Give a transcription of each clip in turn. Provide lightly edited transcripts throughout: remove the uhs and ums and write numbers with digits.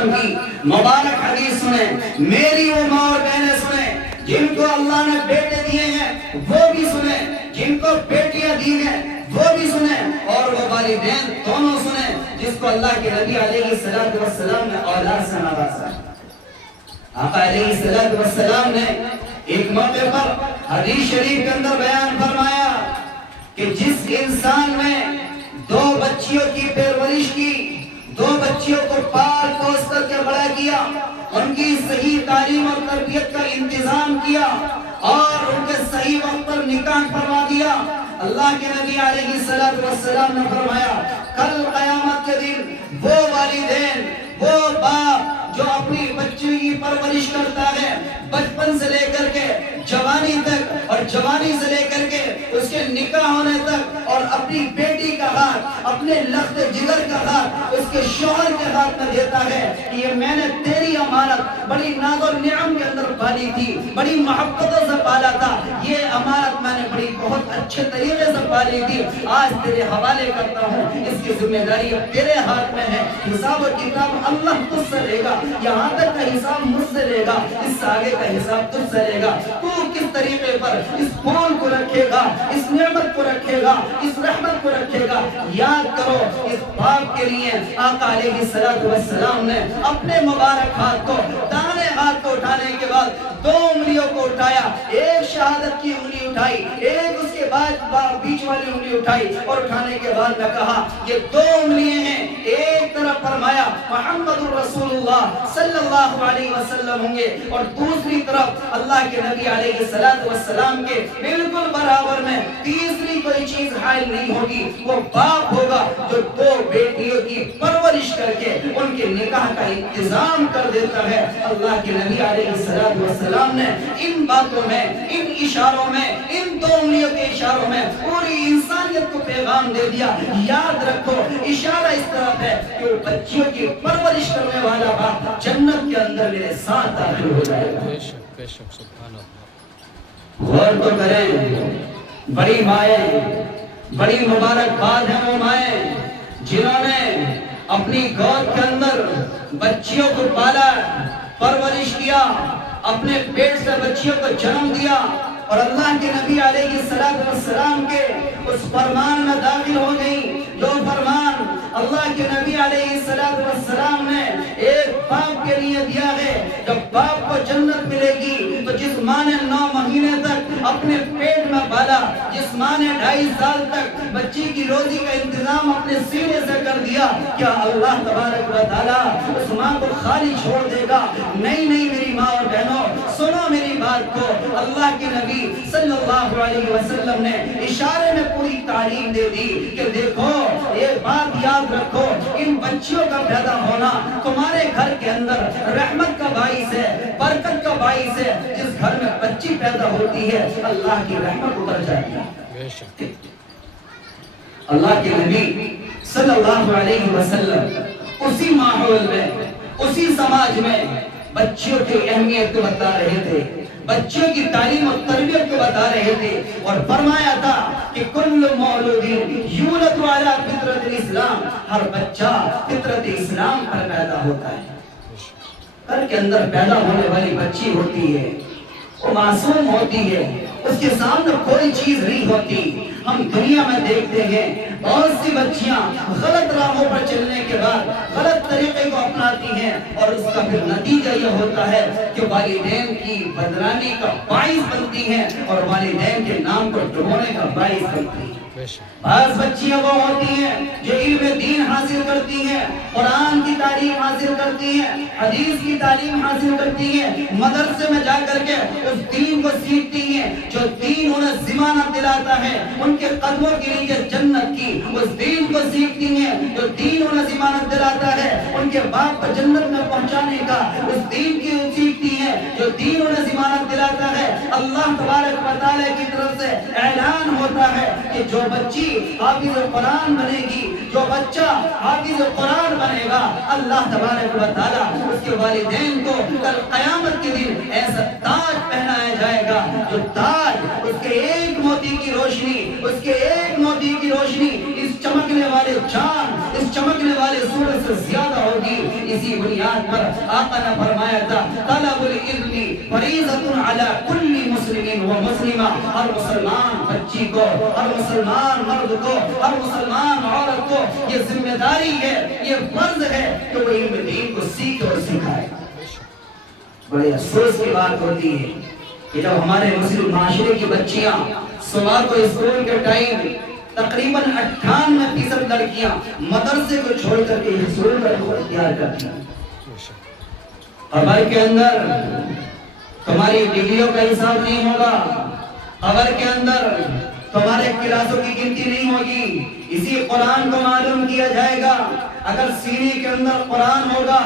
وسلم کی مبارک حدیث سنیں، میری وہ ماں اور بہنیں سنیں جن کو اللہ نے بیٹے دیے ہیں وہ بھی سنیں، جن کو بیٹیاں دی ہیں وہ بھی سنیں، اور وہ والدین دونوں سنیں جس کو اللہ کے نبی علیہ السلام نے اولاد سے نوازا۔ آقا علیہ السلام نے ایک موقع پر حدیث شریف کے اندر بیان فرمایا کہ جس انسان نے 2 بچیوں کی پرورش کی، 2 بچیوں کو پال پوس کر کے بڑا کیا، ان کی صحیح تعلیم اور تربیت کا انتظام کیا اور ان کے صحیح وقت پر نکاح فرما دیا، اللہ کے نبی علیہ السلام نے فرمایا کل قیامت کے دن وہ والدین، وہ باپ جو اپنی بچی کی پرورش کرتا ہے بچپن سے لے کر کے جوانی تک، اور جوانی سے لے کر کے اس کے نکاح ہونے تک، اور اپنی بیٹی کا ہاتھ، اپنے لخت جگر کا ہاتھ اس کے شوہر کے ہاتھ میں دیتا ہے کہ یہ میں نے تیری امانت بڑی ناز و نعم کے اندر پالی تھی، بڑی محبتوں سے پالا تھا، یہ امانت میں نے بڑی بہت اچھے طریقے سے پالی تھی، آج تیرے حوالے کرتا ہوں، اس کی ذمہ داری اب تیرے ہاتھ میں ہے، حساب و کتاب اللہ تجھ سے لے گا، یہاں تک کا حساب مجھ سے لے گا، اس سے آگے کا حساب تجھ سے لے گا، تو کس طریقے پر اس پھول کو رکھے گا، اس نعمت کو رکھے گا، اس رحمت کو رکھے گا۔ یاد کرو اس باپ کے لیے آقا علیہ السلام نے اپنے مبارک ہاتھ کو، دانے ہاتھ کو اٹھانے کے بعد 2 انگلیوں کو اٹھایا، ایک شہادت کی انگلی اٹھائی، ایک اس کے بعد بیچ والی انگلی اٹھائی، اور اٹھانے کے بعد میں کہا یہ 2 انگلیاں ہیں، ایک طرف فرمایا محمد الرسول اللہ صلی اللہ علیہ وسلم ہوں گے، اور دوسری طرف اللہ کے نبی علیہ السلام کے بالکل برابر میں تیسری کوئی چیز حائل نہیں ہوگی، وہ باپ ہوگا جو 2 بیٹیوں کی پرورش کر کے ان کے نکاح کا انتظام کر دیتا ہے۔ اللہ کے نبی علیہ السلام نے ان باتوں میں، ان اشاروں میں، ان 2 انگلیوں کے اشاروں میں پوری انسانیت کو پیغام دے دیا۔ یاد رکھو اشارہ اس طرف ہے کہ بچیوں کی پرورش کرنے والا باپ جنت کے اندر میرے ساتھ داخل ہو جائے گا۔ بے شک سبحان اللہ۔ غور تو کریں، بڑی مائیں، بڑی مبارک بات ہے وہ مائیں جنہوں نے اپنی گود کے اندر بچیوں کو پالا، پرورش کیا، اپنے پیٹ سے بچیوں کو جنم دیا، اور اللہ کے نبی علیہ السلام کے اس فرمان میں داخل ہو گئی جو فرمان اللہ کے نبی علیہ السلام نے ایک باپ کے لیے دیا ہے۔ جب باپ کو جنت ملے گی تو جس ماں نے 9 مہینے تک اپنے پیٹ میں پالا، جس ماں نے 2.5 سال تک بچی کی روزی کا انتظام اپنے سینے سے کر دیا، کیا اللہ تبارک و تعالیٰ اس ماں کو خالی چھوڑ دے گا؟ نہیں میری ماں اور بہنوں، سنو میری بات کو، اللہ کے نبی صلی اللہ علیہ وسلم نے اشارے میں پوری تعلیم دے دی کہ دیکھو ایک بات یاد رکھو، ان بچیوں کا پیدا ہونا تمہارے گھر کے اندر رحمت کا باعث ہے، برکت کا باعث ہے۔ جس گھر میں بچی پیدا ہوتی ہے اللہ کی رحمت اتر جاتی ہے۔ اللہ کے نبی صلی اللہ علیہ وسلم اسی ماحول میں، اسی سماج میں بچیوں کی اہمیت کو بتا رہے تھے، بچوں کی تعلیم اور تربیت کو بتا رہے تھے، اور فرمایا تھا کہ کل مولود یولد علی فطرت الاسلام، ہر بچہ فطرت اسلام پر پیدا ہوتا ہے۔ گھر کے اندر پیدا ہونے والی بچی ہوتی ہے، وہ معصوم ہوتی ہے، اس کے سامنے کوئی چیز نہیں ہوتی۔ ہم دنیا میں دیکھتے ہیں بہت سی بچیاں غلط راہوں پر چلنے کے بعد غلط طریقے کو اپناتی ہیں، اور اس کا پھر نتیجہ یہ ہوتا ہے کہ والدین کی بدنامی کا باعث بنتی ہیں اور والدین کے نام کو ڈبونے کا باعث بنتی ہیں۔ بعض بچیاں وہ ہوتی ہیں جو علم دین حاصل کرتی ہیں، قرآن کی تعلیم حاصل کرتی ہیں، حدیث کی تعلیم حاصل کرتی ہیں، مدرسے میں جا کر کے اس دین کو سیکھتی ہیں جو دین انہیں ضمانت دلاتا ہے ان کے قدموں کے نیچے جنت کی، اس دین کو سیکھتی ہیں جو دین انہیں ضمانت دلاتا ہے ان کے باپ کو جنت میں پہنچانے کا، اس دین کی سیکھتی ہیں جو دین انہیں ضمانت دلاتا ہے۔ اللہ تبارک و تعالیٰ کی طرف سے اعلان ہوتا ہے کہ جو بچی حافظ قرآن بنے گی، جو بچہ حافظ قرآن بنے گا، اللہ تبارک و تعالیٰ اس کے والدین کو کل قیامت کے دن ایسا تاج پہنایا جائے گا جو تاج اس کے ایک موتی کی روشنی، اس کے ایک موتی کی روشنی اس چمکنے والے چاند، اس چمکنے والے سورج سے زیادہ ہوگی۔ اسی بنیاد پر آقا نے فرمایا تھا طلب العلم فریضۃ علی کل مسلم و مسلمہ، ہر مسلمان بچی کو، ہر مسلمان مرد کو، ہر مسلمان عورت کو یہ ذمہ داری ہے، یہ فرض ہے کہ وہ علم دین کو سیکھے اور سکھائے۔ بڑے افسوس کی بات ہوتی ہے کہ جب ہمارے مسلم معاشرے کی بچیاں صبح کو اسکول کے ٹائم تقریباً 98% لڑکیاں مدرسے کو چھوڑ کر کے اسکول کا رخ اختیار کرتی ہیں، خبر کے اندر تمہاری ڈگریوں کا حساب نہیں ہوگا، خبر کے اندر تمہارے کلاسوں کی گنتی نہیں ہوگی، اسی قرآن کو معلوم کیا جائے گا۔ اگر سینے کے اندر قرآن ہوگا،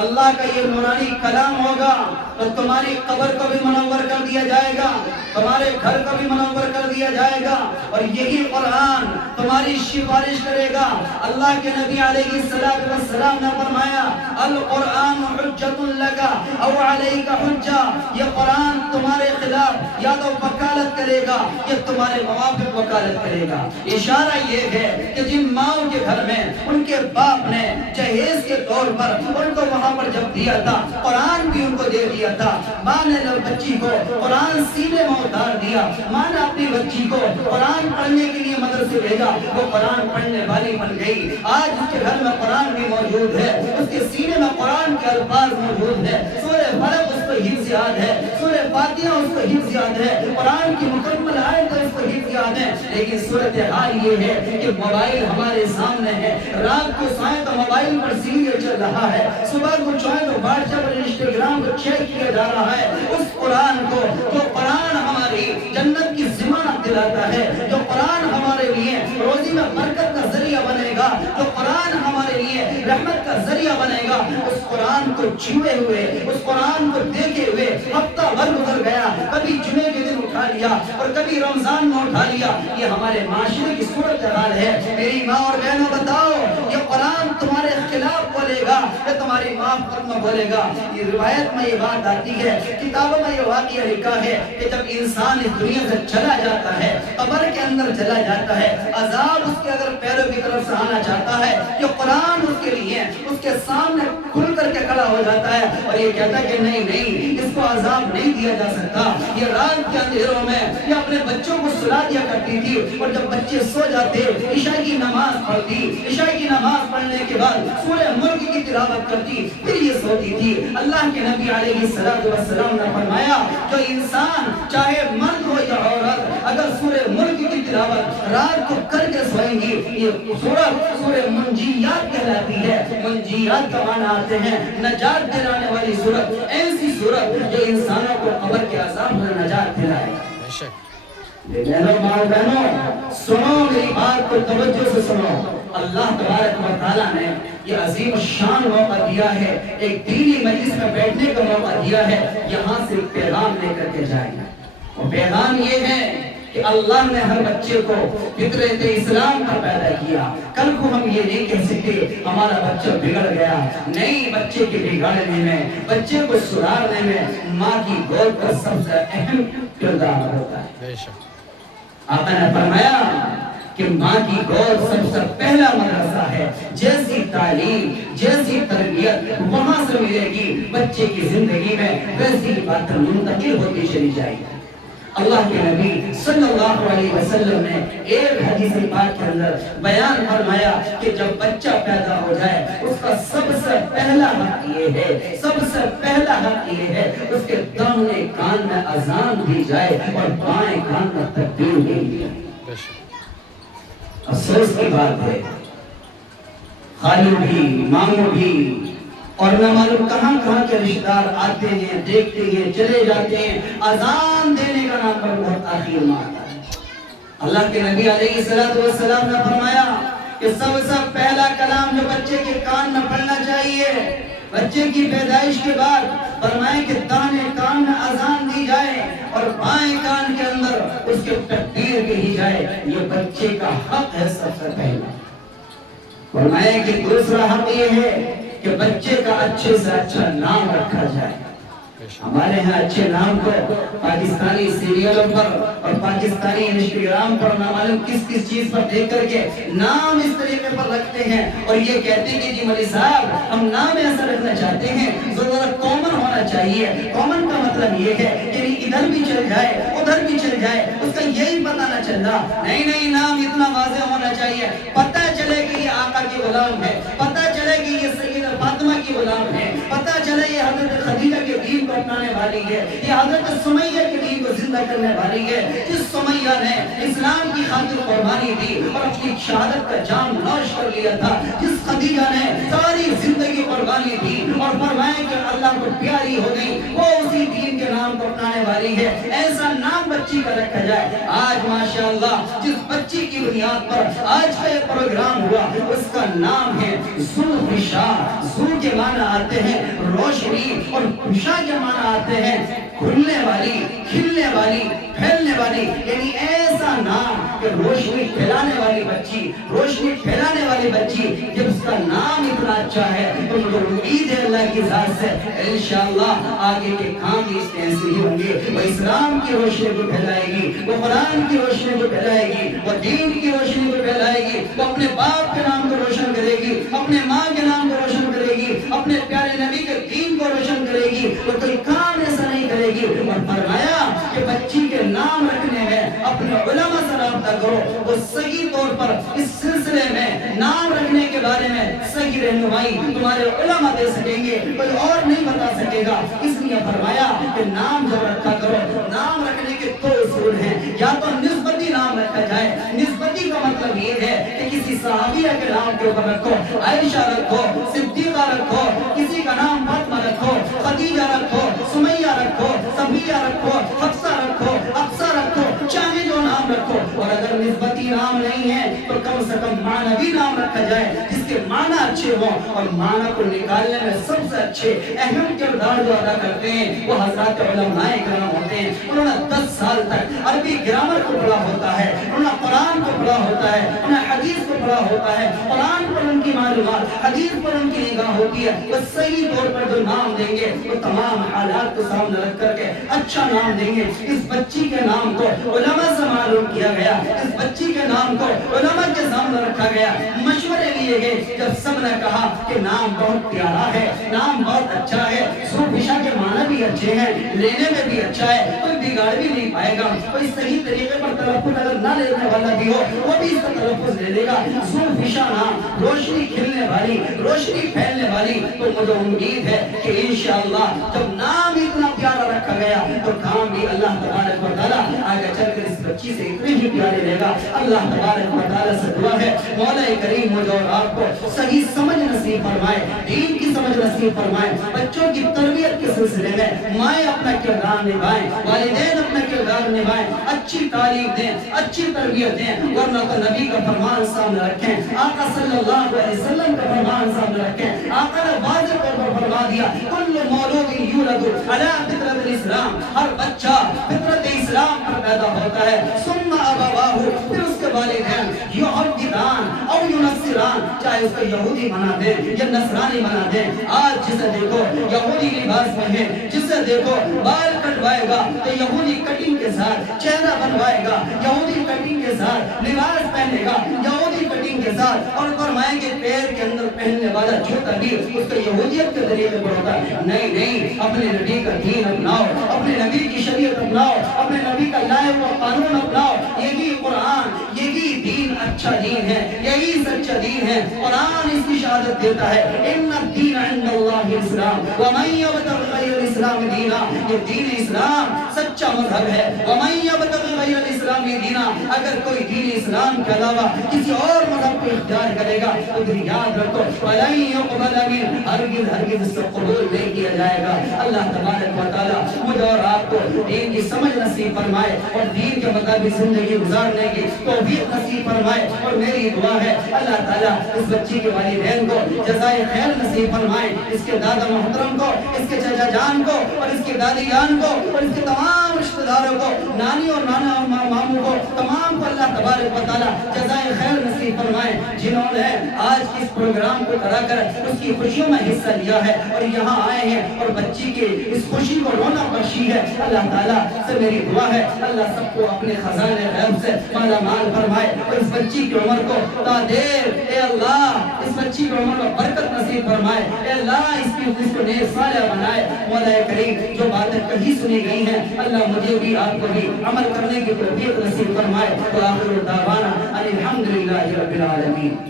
اللہ کا یہ نورانی کلام ہوگا، تو تمہاری قبر کو بھی منور کر دیا جائے گا، تمہارے گھر کو بھی منور کر دیا جائے گا، اور یہی قرآن تمہاری سفارش کرے گا۔ اللہ کے نبی علیہ السلام نے فرمایا القرآن حجۃ لک او علیک حجہ، یہ قرآن تمہارے خلاف یا تو وکالت کرے گا یا تمہارے موافق وکالت کرے گا۔ اشارہ یہ ہے کہ جن ماؤں کے گھر میں ان کے باپ نے جہیز کے طور پر ان کو وہاں پر جب دیا تھا، قرآن بھی ان کو دے دیا تھا، ماں نے بچی کو قرآن سینے میں اتار دیا، ماں نے اپنی بچی کو قرآن پڑھنے کے لیے مدرسے بھیجا، وہ قرآن پڑھنے والی بن گئی۔ آج اس کے گھر میں قرآن بھی موجود ہے، اس کے سینے میں قرآن کے الفاظ موجود ہے، سورہ فلق اس کو حفظ یاد ہے، سورہ فاتحہ اس کو حفظ یاد ہے، قرآن کی مکمل آیت اس کو حفظ یاد ہے۔ لیکن صورتحال یہ ہے کہ موبائل ہمارے سامنے ہے، رات کو سوئیں تو موبائل پر سیریل چل رہا ہے، صبح کو چوئیں تو واٹس ایپ اور انسٹاگرام کو چیک کیا جا رہا ہے۔ اس قرآن کو، جو قرآن ہماری جنت کی ضمانت دلاتا ہے، جو قرآن ہمارے لیے روزی میں برکت کا ذریعہ بنے گا، جو قرآن ہمارے لیے رحمت کا ذریعہ بنے گا، اس قرآن کو چھوئے ہوئے، اس قرآن کو دیکھے ہوئے ہفتہ بھر گزر گیا، کبھی جمعے کے دن اٹھا لیا اور کبھی رمضان میں اٹھا لیا۔ یہ ہمارے معاشرے کی صورتحال ہے۔ میری ماں اور بہنوں بتاؤ، یہ قرآن تمہارے خلاف بولے گا یا تمہاری معاف کرنا بولے گا؟ یہ روایت میں یہ بات آتی ہے، کتابوں میں یہ واقعہ لکھا ہے کہ جب انسان اس دنیا سے چلا جاتا ہے، قبر کے اندر چلا جاتا ہے، عذاب اس کے اگر پیروں کی طرف سے آنا چاہتا ہے، یہ قرآن اس کے لیے اس کے سامنے کھل کر کے کھڑا ہو جاتا ہے اور یہ کہتا ہے کہ نہیں نہیں، اس کو عذاب نہیں دیا جا سکتا۔ یہ رات کے اندھیروں میں یہ اپنے بچوں کو سلا دیا کرتی تھی، اور جب بچے سو جاتے عشاء کی نماز پڑھتی، عشاء کی نماز پڑھنے کے بعد سورہ ملک کی تلاوت کرتی، پھر یہ سوتی تھی۔ اللہ کے نبی علیہ السلام نے فرمایا جو انسان چاہے مرد ہو یا عورت اگر سورہ ملک کی تلاوت رات کو کر کے سوئیں گی، یہ سورہ منجیات کہلاتی ہے۔ منجیات کا معنی آتے ہیں نجات دلانے والی سورت، ایسی سورت جو انسانوں کو قبر کے عذاب سے نجات دلائے۔ بہنوں ماں بہنوں سنو، میری بات کو توجہ سے سنو۔ اللہ تبارک و تعالیٰ نے یہ عظیم شان موقع دیا ہے، ایک دینی مجلس میں بیٹھنے کا موقع دیا ہے، یہاں سے پیغام لے کر کے جائیں۔ اور پیغام یہ ہے کہ اللہ نے ہر بچے کو فطرت اسلام پر پیدا کیا۔ کل کو ہم یہ نہیں کہہ سکتے ہمارا بچہ بگڑ گیا، نہیں، بچے کے بگڑنے میں، بچے کو سدھارنے میں ماں کی گود کا سب سے اہم کردار ہوتا ہے۔ آقا نے فرمایا کہ ماں کی گود سب سے پہلا مدرسہ ہے، جیسی تعلیم، جیسی تربیت وہاں سے ملے گی، بچے کی زندگی میں ویسی باتیں منتقل ہوتی چلی جائے گی۔ اللہ کے نبی صلی اللہ علیہ وسلم نے ایک حدیث پاک کے اندر بیان فرمایا کہ جب بچہ پیدا ہو جائے اس کا سب سے پہلا حق یہ ہے، سب سے پہلا حق یہ ہے اس کے داہنے کان میں اذان دی جائے اور بائیں کان میں تکبیر دی جائے۔ افسوس کی بات ہے، خالو بھی، ماموں بھی اور نہ معلوم کہاں کہاں کے رشتہ دار آتے ہیں، دیکھتے ہیں، چلے جاتے ہیں، اذان دینے کا نام پر بہت تاخیر مارتا ہے۔ اللہ کے نبی علیہ السلام نے فرمایا کہ سب سے پہلا کلام جو بچے کے کان میں پڑھنا چاہیے بچے کی پیدائش کے بعد، فرمائے کہ دانے کان میں اذان دی جائے اور بائیں کان کے اندر اس کے تکبیر کہی جائے، یہ بچے کا حق ہے سب سے پہلا۔ فرمائے کہ دوسرا حق یہ ہے کہ بچے کا اچھے سے اچھا نام رکھا جائے۔ ہمارے ہاں اچھے نام کو پاکستانی سیریلوں پر اور پاکستانی انسٹاگرام پر نہ معلوم کس کس چیز پر دیکھ کر کے نام اس طریقے پر رکھتے ہیں اور یہ کہتے ہیں کہ جی مولوی صاحب ہم نام ایسا رکھنا چاہتے ہیں ضرورت کامن ہونا چاہیے. کامن کا مطلب یہ ہے کہ ادھر بھی چل جائے ادھر بھی چل جائے اس کا یہی پتہ نہ چل رہا. نہیں نام اتنا واضح ہونا چاہیے, پتہ چلے کہ یہ آقا کی غلام ہے, پتہ چلے کہ یہ سیدہ فاطمہ کی غلام ہے, پتہ چلے یہ حضرت خدیجہ کے دین کو اپنانے والی ہے, یہ حضرت سمیہ کے دین کو زندہ کرنے والی ہے, جس سمیہ نے اسلام کی خاطر قربانی دی اور اپنی شہادت کا جام نوش کر لیا تھا, جس خدیجہ نے ساری زندگی قربانی دی اور فرمایا کہ اللہ کو پیاری ہو گئی, وہ اسی دین کے نام کو اپنانے والی ہے. ایسا نام بچی کا رکھا جائے. آج ماشاءاللہ جس بچی کی بنیاد پر آج کا یہ پروگرام ہوا اس کا نام ہے ذوالفشا. ذو کے معنی آتے ہیں روشنی اور فشا کے معنی آتے ہیں کھلنے والی, کھلنے والی, پھیلنے والی. یعنی ایسا نام کہ روشنی پھیلانے والی بچی, روشنی پھیلانے والی بچی. جب اس کا نام اتنا اچھا ہے تو مجھے امید ہے اللہ کی ذات سے انشاءاللہ آگے کے کام بھی اس میں ایسے ہی ہوں گے. وہ اسلام کی روشنی کو پھیلائے گی, وہ قرآن کی روشنی کو پھیلائے گی, وہ دین کی روشنی کو پھیلائے گی, وہ اپنے باپ کے نام کو روشن کرے گی, اپنے ماں کے نام کو روشن کرے گی, اپنے پیارے نبی کے دین کو روشن کرے گی. وہ کوئی کام ایسا نہیں کرے گی. اور فرمایا کہ بچی کے نام رکھنے میں اپنے علماء سے رابطہ کرو, وہ صحیح طور پر اس سلسلے میں نام رکھنے کے بارے میں صحیح رہنمائی تمہارے علماء دے سکیں گے, کوئی اور نہیں بتا سکے گا. اس لیے فرمایا کہ نام جو رکھا کرو, نام رکھنے کے دو اصول ہیں. یا تو نسبتی نام رکھا جائے, نسبتی کا مطلب یہ ہے کہ کسی صحابیہ کے نام کے اوپر رکھو, عائشہ رکھو, صدیقہ رکھو, کسی کا نام فاطمہ رکھو, خدیجہ رکھو, سمیہ رکھو, صفیہ رکھو, حفصہ رکھو, حفصہ رکھو, چاہے جو نام رکھو. اور اگر نسبتی نام نہیں ہے تو کم سے کم معنوی نام رکھا جائے جس کے معنی اچھے ہوں, اور معنی کو نکالنے میں سب سے اچھے اہم کردار جو ادا کرتے ہیں وہ حضرات علماء کرام ہوتے ہیں. انہوں نے 10 سال تک عربی گرامر کو پڑھا ہوتا ہے, انہوں نے قرآن کو پڑھا ہوتا ہے, انہوں نے حدیث کو پڑھا ہوتا ہے, قرآن پر ان کی معلومات, حدیث پر ان کی نگاہ ہوتی ہے. وہ صحیح طور پر جو نام دیں گے وہ تمام حالات کو سامنے رکھ کر کے اچھا نام دیں گے. اس بچی کے نام کو علماء سے معلوم کیا گیا, اس بچی کے نام کو علماء کے سامنے رکھا گیا, مشورے لیے گئے. جب سب نے کہا کہ نام بہت پیارا ہے, نام بہت اچھا ہے, ذوالفشا کے معنی بھی اچھے ہیں, لینے میں بھی اچھا ہے, کوئی بگاڑ بھی نہیں پائے گا, کوئی صحیح طریقے پر تلفظ اگر نہ لینے والا بھی ہو وہ بھی اس کا تلفظ لے لے گا. ذوالفشا نام, روشنی کھلنے والی, روشنی پھیلنے والی. تو مجھے امید ہے کہ انشاءاللہ جب نام اتنا پیارا رکھا گیا تو کام بھی اللہ تبارک و تعالیٰ آگے چل کر اس بچی سے اتنے ہی پیارے لے گا. اللہ تبارک و تعالیٰ سے دعا ہے مولا کریم مجھے اور آپ کو صحیح سمجھ نصیب فرمائے, دین کی سمجھ نصیب فرمائے. بچوں کی تربیت کے سلسلے میں مائیں اپنا کردار نبھائیں, والدین اپنا کردار نبھائیں, اچھی تعلیم دیں, اچھی تربیت دیں. ورنہ تو نبی کا فرمان سامنے رکھیں, آقا صلی اللہ علیہ وسلم کا فرمان سامنے رکھیں. آقا نے واضح طور پر فرما دیا کل مولود یولد علی فطرت الاسلام, ہر بچہ فطرت اسلام پر پیدا ہوتا ہے. ثم ابواہ, پھر اس کے والدین یحودان او ینصران, چاہے اس کو یہودی بنا دیں یا نصرانی بنا دیں. آج جسے دیکھو یہودی لباس میں ہے, جسے دیکھو بال کٹوائے گا تو یہودی کٹنگ کے ساتھ چہرہ بنوائے گا, یہودی کٹنگ کے ساتھ لباس پہنے گا, یہودی کٹنگ کے ساتھ. اور فرمائیں کہ پیر کے اندر پہننے والا جوتا بھی اس کو یہودیت کے طریقے پر ہوتا ہے. نہیں, اپنے نبی کا دین اپناؤ, اپنے نبی کی شریعت اپناؤ, اپنے نبی کا لائے ہوا قانون اپناؤ. یہی قرآن, یہی دین اچھا دین ہے, یہی سچا دین ہے. قرآن اس کی شہادت دیتا ہے ان الدین عند اللہ الاسلام ومن یبتغی غیر الاسلام دینا, یہ دین اسلام سچا مذہب ہے. ومن یبتغی غیر الاسلام دینا, اگر کوئی دین اسلام کے علاوہ کسی اور مذہب کو اختیار کرے گا تو پھر یاد رکھو ولن یقبل منہ, ہرگز اس سے قبول نہیں کیا جائے گا. اللہ تبارک و تعالیٰ مجھے اور آپ کو دین کی سمجھ نصیب فرمائے اور دین کے مطابق زندگی گزارنے کی توفیق نصیب فرمائے. اور میری دعا ہے اللہ تعالیٰ اس بچی کے والدین کو جزائے خیر نصیب فرمائے, اس کے دادا محترم کو, اس کے چچا جان کو, اور اس کے دادی جان کو, اور اس کے تمام رشتہ داروں کو, نانی اور نانا اور تمام کو اللہ تبارک و تعالیٰ جزائے خیر نصیب فرمائے، جنہوں نے آج اس پروگرام کو کرا کر اس کی خوشیوں میں حصہ لیا ہے اور یہاں آئے ہیں اور بچی کی اس خوشی کو رونا بخشی ہے۔ اللہ تعالیٰ سے میری دعا ہے اللہ سب کو اپنے خزانے غیب سے مالا مال فرمائے اور اس بچی کی عمر کو تا دیر اے اللہ اس بچی کی عمر کو برکت نصیب فرمائے، اے اللہ اس کو نیک صالح بنائے۔ مولا کریم جو باتیں کہیں سنی گئی ہیں اللہ مجھے بھی آپ کو بھی عمل کرنے کی توفیق نصیب فرمائے۔ وآخر دعوانا الحمدللہ رب العالمین۔